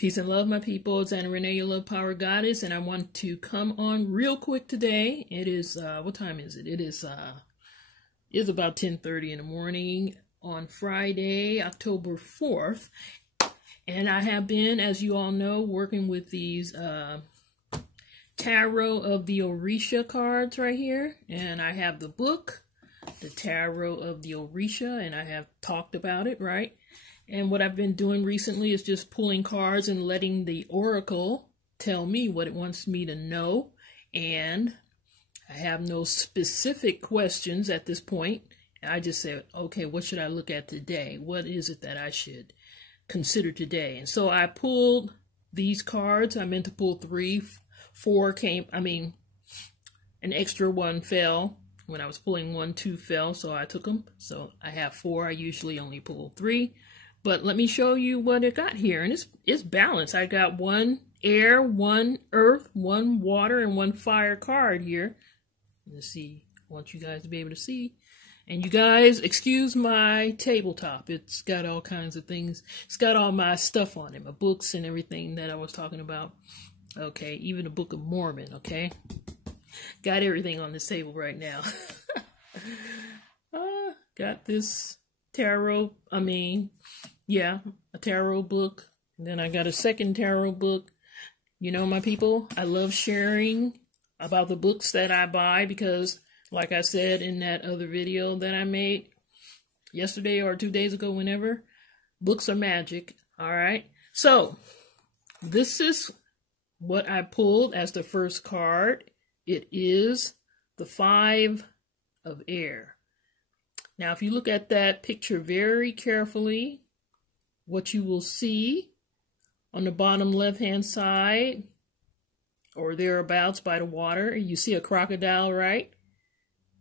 Peace and love, my people. It's Anna Renee, your love power goddess, and I want to come on real quick today. It is, what time is it? It's about 10:30 in the morning on Friday, October 4th. And I have been, as you all know, working with these Tarot of the Orisha cards right here. And I have the book, the Tarot of the Orisha, and I have talked about it, right? And what I've been doing recently is just pulling cards and letting the oracle tell me what it wants me to know. And I have no specific questions at this point. I just said, okay, what should I look at today? What is it that I should consider today? And so I pulled these cards. I meant to pull 3, 4 came, an extra one fell. When I was pulling 1, 2 fell, so I took them. So I have 4. I usually only pull 3. But let me show you what I got here. And it's balanced. I got 1 air, 1 earth, 1 water, and 1 fire card here. Let's see. I want you guys to be able to see. And you guys, excuse my tabletop. It's got all kinds of things. It's got all my stuff on it. My books and everything that I was talking about. Okay. Even the Book of Mormon. Okay. Got everything on this table right now. Got this tarot, a tarot book. And then I got a second tarot book. You know, my people, I love sharing about the books that I buy because, like I said in that other video that I made yesterday or 2 days ago, whenever, books are magic. All right. So this is what I pulled as the first card. It is the 5 of air. Now, if you look at that picture very carefully, what you will see on the bottom left-hand side, or thereabouts by the water, you see a crocodile, right?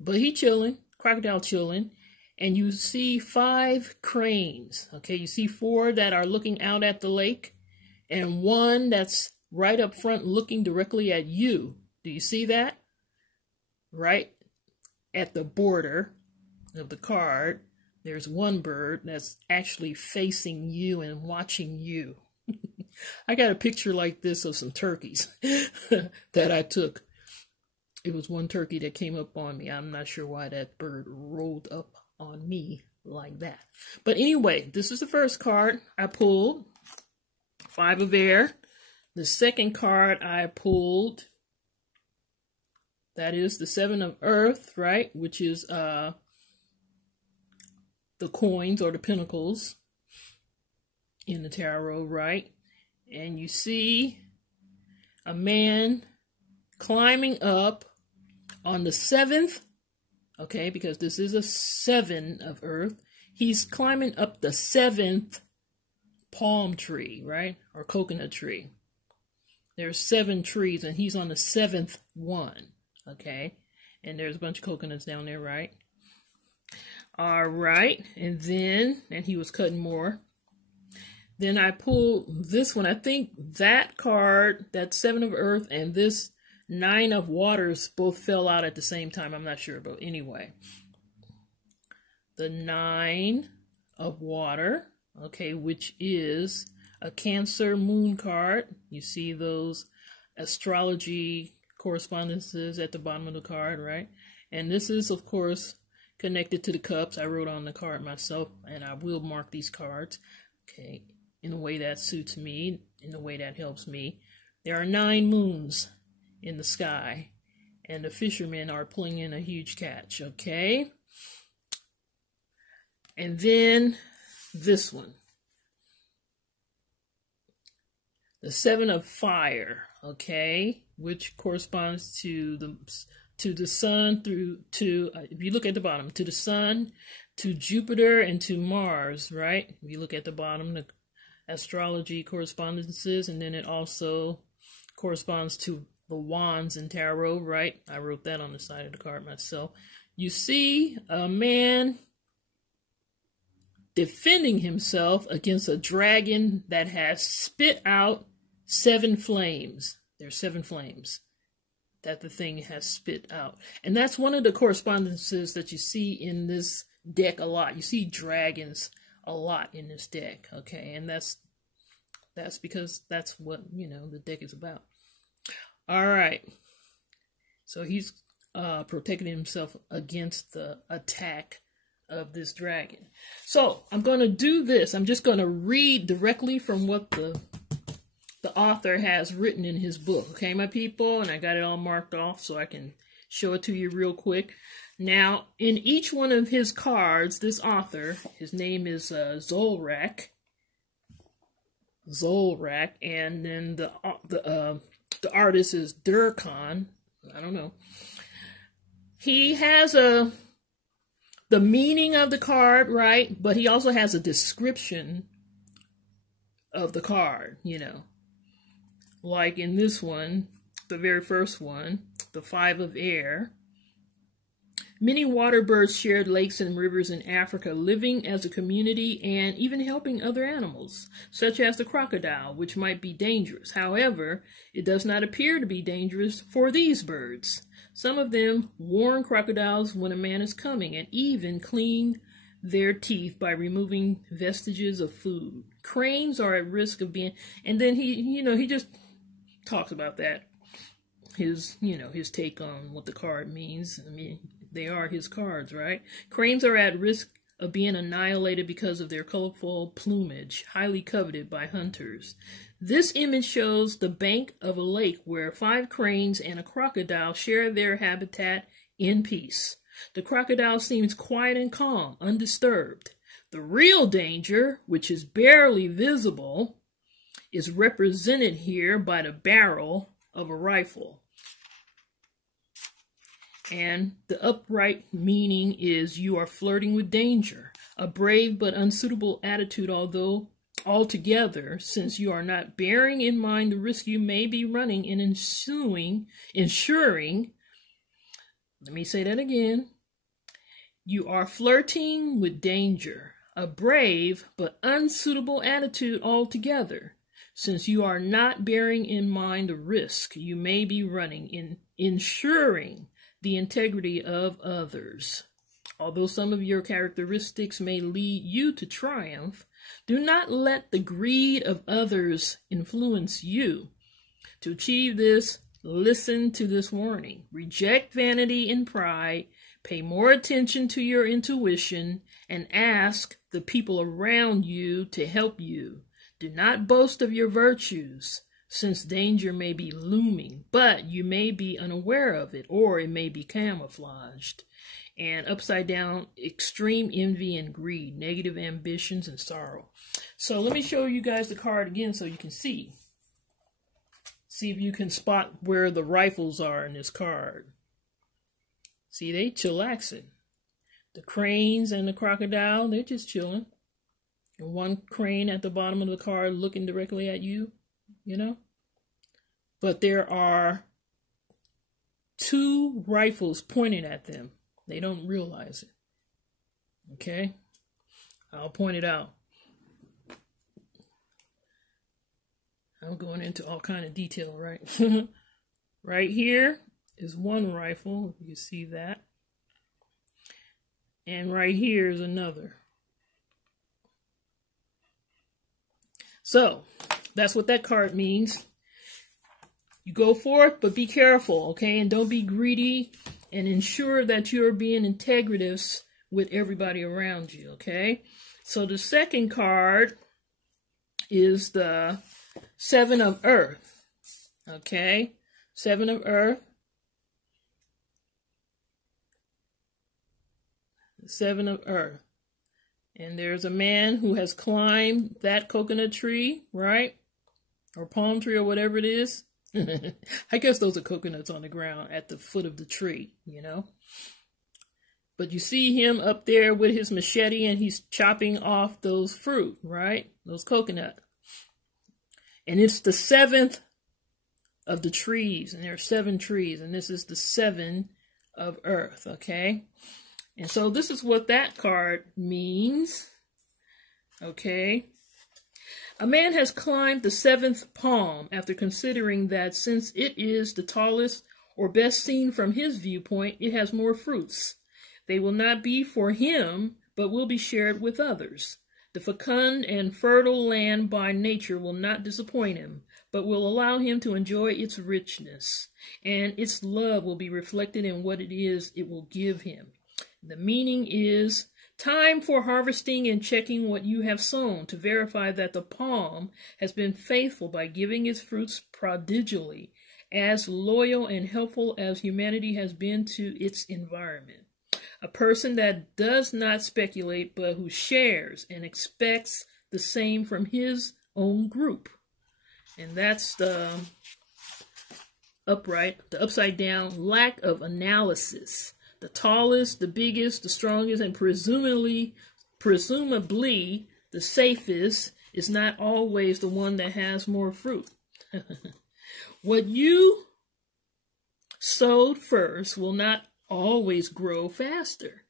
But he chilling, crocodile chilling, and you see 5 cranes, okay? You see 4 that are looking out at the lake, and 1 that's right up front looking directly at you. Do you see that? Right at the border of the card, there's 1 bird that's actually facing you and watching you. I got a picture like this of some turkeys that I took. It was 1 turkey that came up on me. I'm not sure why that bird rolled up on me like that. But anyway, this is the first card I pulled, 5 of air. The second card I pulled, that is the 7 of earth, right? Which is the coins or the pinnacles in the tarot, right? And you see a man climbing up on the 7th, okay, because this is a 7 of earth. He's climbing up the 7th palm tree, right? Or coconut tree. There's 7 trees and he's on the 7th one, okay? And there's a bunch of coconuts down there, right? All right, and he was cutting more. Then I pulled this one. I think that card, that 7 of earth, and this 9 of waters both fell out at the same time. I'm not sure, but anyway. The 9 of water, okay, which is a Cancer moon card. You see those astrology correspondences at the bottom of the card, right? And this is, of course, connected to the cups. I wrote on the card myself, and I will mark these cards, okay, in a way that suits me, in a way that helps me. There are 9 moons in the sky, and the fishermen are pulling in a huge catch, okay? And then this one, the 7 of fire, okay, which corresponds to the sun, if you look at the bottom, to the sun, to Jupiter, and to Mars, right? If you look at the bottom, the astrology correspondences, and then it also corresponds to the wands in tarot, right? I wrote that on the side of the card myself. You see a man defending himself against a dragon that has spit out 7 flames. There's 7 flames that the thing has spit out. And that's one of the correspondences that you see in this deck a lot. You see dragons a lot in this deck, okay? And that's That's because that's what, the deck is about. All right. So he's protecting himself against the attack of this dragon. So I'm going to do this. I'm just going to read directly from what the author has written in his book. Okay, my people? And I got it all marked off so I can show it to you real quick. Now, in each one of his cards, this author, his name is Zolrak, and then the artist is Durkhan. I don't know. He has the meaning of the card, right? But he also has a description of the card, Like in this one, the very first one, the 5 of air. Many water birds shared lakes and rivers in Africa, living as a community and even helping other animals, such as the crocodile, which might be dangerous. However, it does not appear to be dangerous for these birds. Some of them warn crocodiles when a man is coming and even clean their teeth by removing vestiges of food. Cranes are at risk of being, and then he just talks about that. His take on what the card means. I mean, they are his cards, right? Cranes are at risk of being annihilated because of their colorful plumage, highly coveted by hunters. This image shows the bank of a lake where 5 cranes and a crocodile share their habitat in peace. The crocodile seems quiet and calm, undisturbed. The real danger, which is barely visible, is represented here by the barrel of a rifle. And the upright meaning is you are flirting with danger, a brave but unsuitable attitude, although altogether, since you are not bearing in mind the risk you may be running in ensuring, let me say that again, you are flirting with danger, a brave but unsuitable attitude altogether, since you are not bearing in mind the risk you may be running in ensuring the integrity of others. Although some of your characteristics may lead you to triumph, do not let the greed of others influence you. To achieve this, listen to this warning. Reject vanity and pride, pay more attention to your intuition, and ask the people around you to help you. Do not boast of your virtues, since danger may be looming, but you may be unaware of it, or it may be camouflaged. And upside down, extreme envy and greed, negative ambitions and sorrow. So let me show you guys the card again so you can see. See if you can spot where the rifles are in this card. See, they chillaxing. The cranes and the crocodile, they're just chilling. And one crane at the bottom of the card looking directly at you. But there are 2 rifles pointing at them. They don't realize it. Okay? I'll point it out. I'm going into all kind of detail, right? Right here is one rifle. You see that. And right here is another. So, that's what that card means. You go for it, but be careful, okay? And don't be greedy, and ensure that you're being integrative with everybody around you, okay? So the second card is the 7 of Earth, okay? 7 of Earth. 7 of Earth. And there's a man who has climbed that coconut tree, right? Or palm tree or whatever it is. I guess those are coconuts on the ground at the foot of the tree, But you see him up there with his machete and he's chopping off those fruit, right? Those coconut. And it's the 7th of the trees. And there are 7 trees. And this is the 7 of Earth, okay? And so this is what that card means, okay? A man has climbed the 7th palm after considering that since it is the tallest or best seen from his viewpoint, it has more fruits. They will not be for him, but will be shared with others. The fecund and fertile land by nature will not disappoint him, but will allow him to enjoy its richness, and its love will be reflected in what it is it will give him. The meaning is time for harvesting and checking what you have sown to verify that the palm has been faithful by giving its fruits prodigally, as loyal and helpful as humanity has been to its environment. A person that does not speculate, but who shares and expects the same from his own group. And that's the upside down, lack of analysis. The tallest, the biggest, the strongest, and presumably the safest is not always the one that has more fruit. What you sowed first will not always grow faster.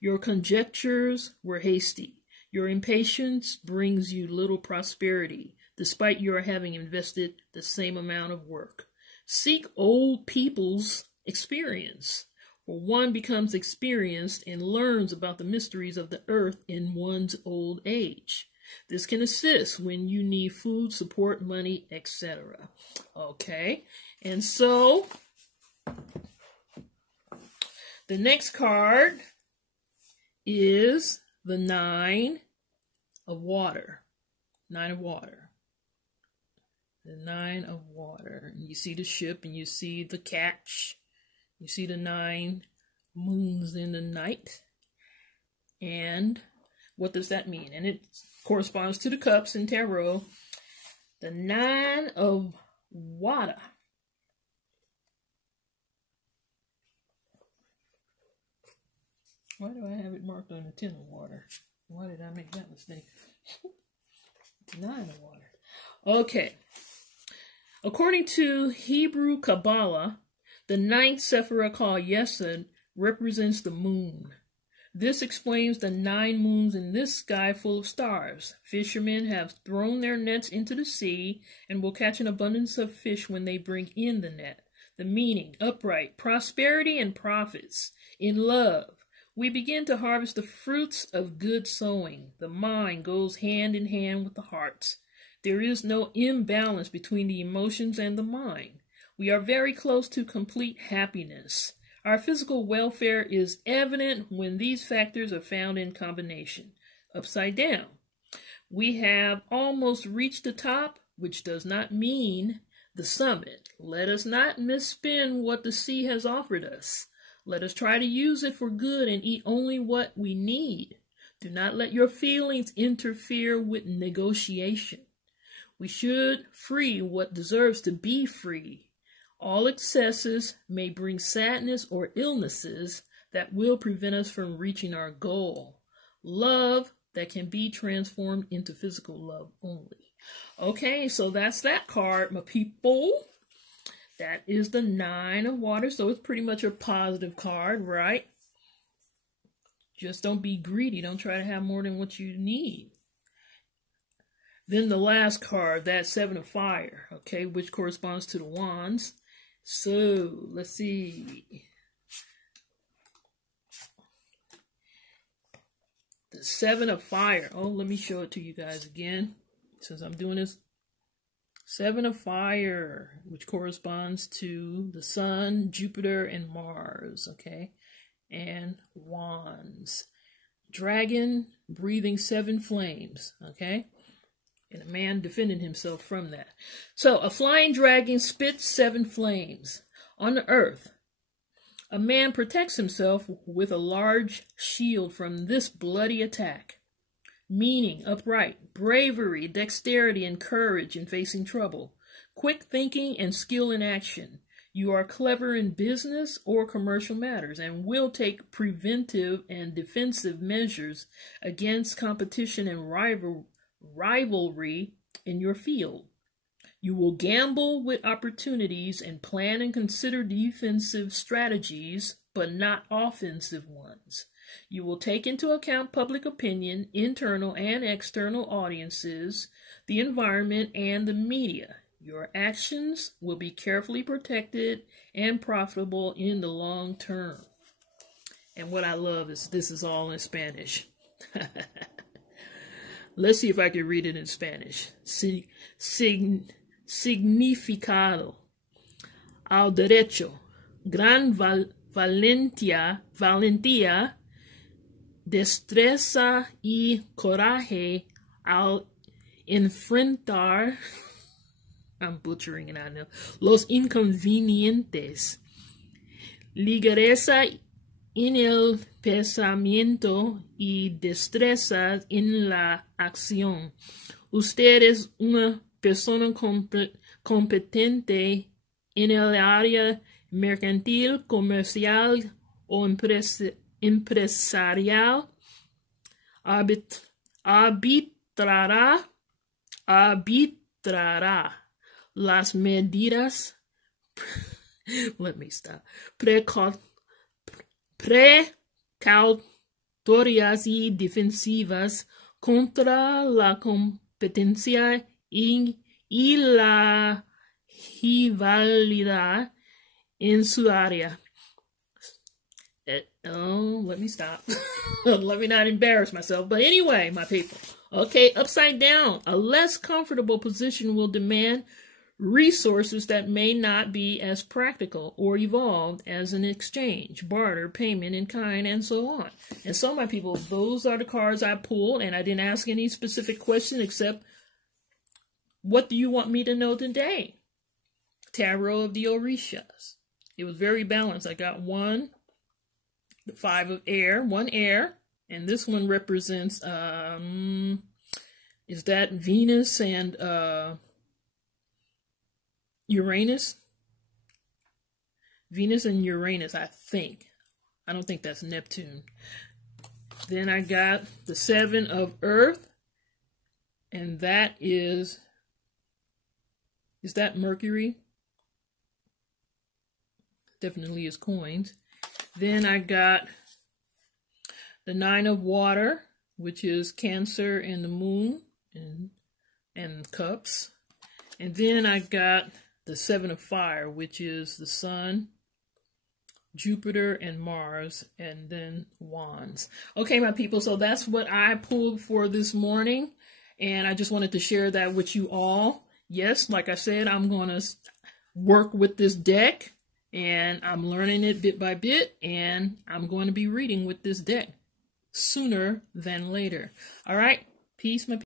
Your conjectures were hasty. Your impatience brings you little prosperity, despite your having invested the same amount of work. Seek old people's experience, for one becomes experienced and learns about the mysteries of the earth in one's old age. This can assist when you need food, support, money, etc. Okay, and so the next card is the Nine of Water. Nine of Water. The Nine of Water. And you see the ship and you see the catch. You see the 9 moons in the night. And what does that mean? And it corresponds to the cups in tarot. The Nine of Water. Why do I have it marked on the 10 of water? Why did I make that mistake? 9 of water. Okay. According to Hebrew Kabbalah, the 9th Sephirah called Yesod represents the moon. This explains the 9 moons in this sky full of stars. Fishermen have thrown their nets into the sea and will catch an abundance of fish when they bring in the net. The meaning, upright, prosperity and profits. In love, we begin to harvest the fruits of good sowing. The mind goes hand in hand with the heart. There is no imbalance between the emotions and the mind. We are very close to complete happiness. Our physical welfare is evident when these factors are found in combination. Upside down. We have almost reached the top, which does not mean the summit. Let us not misspend what the sea has offered us. Let us try to use it for good and eat only what we need. Do not let your feelings interfere with negotiation. We should free what deserves to be free. All excesses may bring sadness or illnesses that will prevent us from reaching our goal. Love that can be transformed into physical love only. Okay, so that's that card, my people. That is the 9 of Water, so it's pretty much a positive card, right? Just don't be greedy. Don't try to have more than what you need. Then the last card, that 7 of Fire, okay, which corresponds to the Wands. So, let's see. The 7 of Fire. Oh, let me show it to you guys again, since I'm doing this. 7 of Fire, which corresponds to the Sun, Jupiter, and Mars, okay? And Wands. Dragon breathing 7 flames, okay? And a man defending himself from that. So, a flying dragon spits 7 flames. On the earth, a man protects himself with a large shield from this bloody attack. Meaning, upright, bravery, dexterity, and courage in facing trouble, quick thinking and skill in action. You are clever in business or commercial matters and will take preventive and defensive measures against competition and rivalry in your field. You will gamble with opportunities and plan and consider defensive strategies, but not offensive ones. You will take into account public opinion, internal and external audiences, the environment, and the media. Your actions will be carefully protected and profitable in the long term. And what I love is this is all in Spanish. Let's see if I can read it in Spanish. Significado. Al derecho. Gran valentía, destreza y coraje al enfrentar, I'm butchering it, I know, los inconvenientes. Ligereza en el pensamiento y destreza en la acción. Usted es una persona competente en el área mercantil, comercial o empresarial. Arbitrará las medidas let me stop. Precautorias y defensivas contra la competencia y la rivalidad en su área. Oh, let me stop. Let me not embarrass myself. But anyway, my people. Okay, upside down. A less comfortable position will demand resources that may not be as practical or evolved as an exchange, barter, payment in kind, and so on. And so, my people, those are the cards I pulled, and I didn't ask any specific question except, what do you want me to know today? Tarot of the Orishas. It was very balanced. I got one, the 5 of air, one air, and this one represents, is that Venus and Uranus? Venus and Uranus, I think. I don't think that's Neptune. Then I got the 7 of earth, and that is that Mercury? Definitely is coins. Then I got the 9 of water, which is Cancer and the moon and cups. And then I got the 7 of fire, which is the sun, Jupiter, and Mars, and then wands. Okay, my people, so that's what I pulled for this morning, and I just wanted to share that with you all. Yes, like I said, I'm going to work with this deck, and I'm learning it bit by bit, and I'm going to be reading with this deck sooner than later. All right, peace, my people.